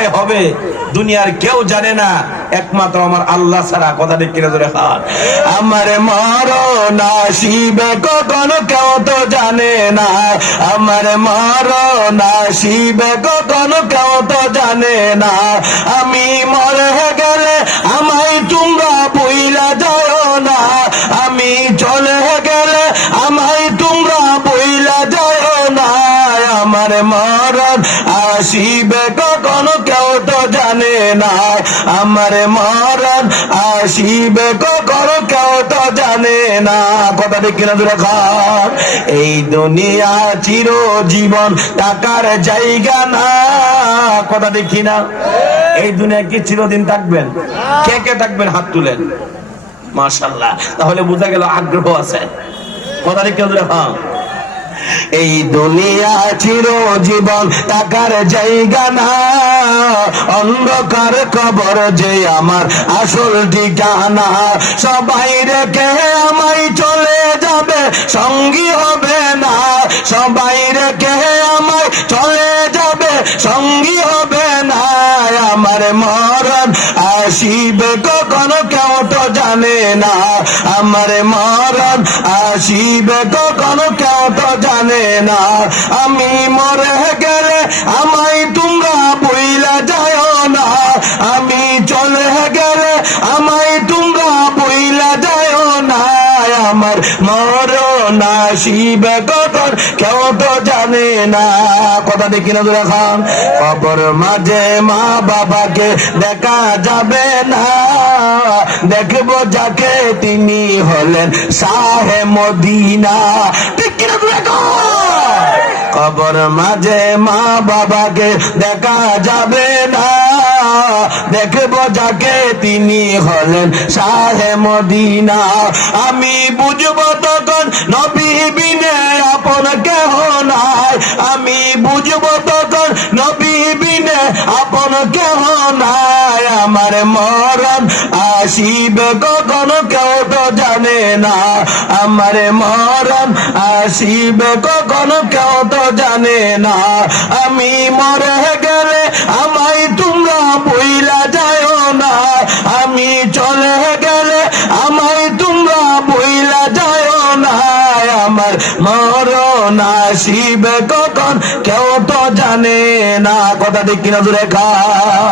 কোথায় হবে দুনিয়ার কেউ জানে না, একমাত্র আমার আল্লাহ ছাড়া। কথা ঠিক কিনা জোরে খান। আমার মরণ আসিবে কখন কেউ তো জানে না, আমার মরণ আসিবে কখন কেউ তো জানে না। আমি মরে গেলে আমায় তোমরা বইলা যাও না, আমি চলে গেলে আমায় তোমরা বইলা যাও না। আমার মরণ আসিবে কখন কেউ তো জানে না, আমার মরণ আসিবে কখন কেউ তো জানে না। কথা ঠিক কিনা দূরে খান। এই দুনিয়া চিরজীবন টাকার জায়গা না। কথা ঠিক কিনা? এই দুনিয়া কি চিরদিন থাকবেন? কে কে থাকবেন হাত তুলেন। মাশাআল্লাহ, তাহলে বোঝা গেল আগ্রহ আছে। কথা ঠিক কিনা দূরে খান। এই দুনিয়া চিরজীবন টাকার জায়গা না, অন্ধকার কবর যে আমার আসল ঠিকানা। সবাই রেখে আমায় চলে যাবে, সঙ্গী হবে না। সবাই রেখে আমায় চলে যাবে, সঙ্গী হবে না। আমার মরণ আসিবে কখনো কেউ তো জানে না, আমার মরণ আসিবে কখনো কেউ তো জানে না। আমি মরে গেলে আমায় তোমরা বইলা যাও না, আমি চলে গেলে আমায় তোমরা বইলা যাও না। আমার মরণ আসিবে কখন কেউ তো জানে না। কথা দেখি না জোরে খান। কবর মাঝে মা বাবাকে দেখা যাবে না, দেখবো যাকে তিনি হলেন শাহে মদিনা। ঠিক কিনা জোরে খান। কবর মাঝে মা বাবাকে দেখা যাবে না, দেখবো যাকে তিনি হলেন শাহে মদিনা। আমি বুঝবো তখন নবী বিনে আপন কেহ নাই, আমি বুঝবো তখন নবী বিনে আপন কেহ নাই। আমার মরণ আসিবে কখনো কেউ তো জানে না, আমার মরণ আসিবে কখনো কেউ তো জানে না। আমি মরে গেলে আমায় তোমরা বইলা যাও না, আমি চলে গেলে আমায় তোমরা বইলা যাও না। আমার মরণ আসিবে কখন কেউ তো জানে না। কথা ঠিক কিনা জোরে খান।